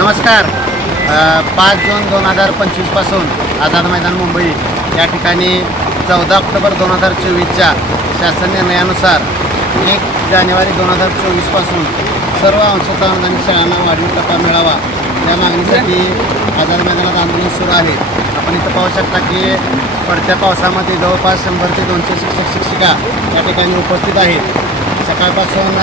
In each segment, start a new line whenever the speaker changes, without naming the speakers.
नमस्कार. पाच जून दोन हजार पंचवीसपासून आझाद मैदान मुंबई या ठिकाणी चौदा ऑक्टोबर दोन हजार चोवीसच्या शासन निर्णयानुसार एक जानेवारी दोन हजार चोवीसपासून सर्व अंशतः अनुदानित शाळांना वाढीव टप्पा मिळावा. या मागणीसाठी आझाद मैदानात आंदोलन सुरू आहे. आपण इथं पाहू शकता की पडत्या पावसामध्ये जवळपास शंभर ते दोनशे शिक्षक शिक्षिका या ठिकाणी उपस्थित आहेत. सकाळपासून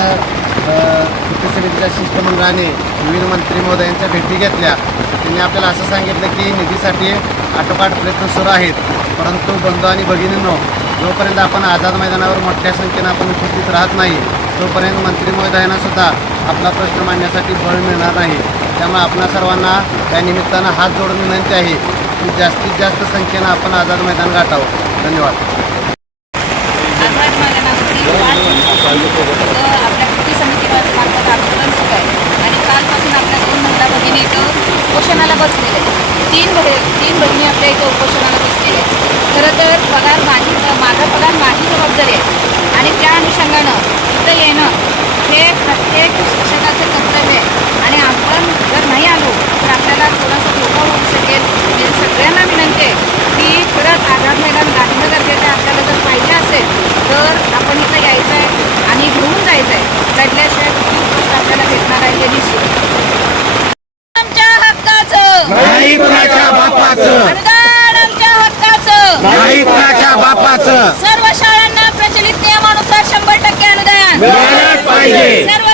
समितीच्या शिष्टमंडळाने विविध मंत्री महोदयांच्या भेटी घेतल्या. त्यांनी आपल्याला असं सांगितलं की निधीसाठी आटोकाट प्रयत्न सुरू आहेत. परंतु बंधू आणि भगिनींनो जोपर्यंत आपण आझाद मैदानावर मोठ्या संख्येनं आपण उपस्थित राहत नाही तोपर्यंत मंत्री महोदयांना सुद्धा आपला प्रश्न मांडण्यासाठी बळ मिळणार नाही. त्यामुळे आपणा सर्वांना या निमित्तानं हात जोडून विनंती आहे की जास्तीत जास्त संख्येनं आपण आझाद मैदान गाठावं. धन्यवाद
आझाद मैदानावरती पाच जूनपासून अ, आपल्या कृती समितीमार्फत आंदोलन सुरू आहे आणि कालपासून आपल्या दोन महिला भगिनी इथं शिक्षणाला बसलेले तीन भग तीन बहिणी आपल्या aire.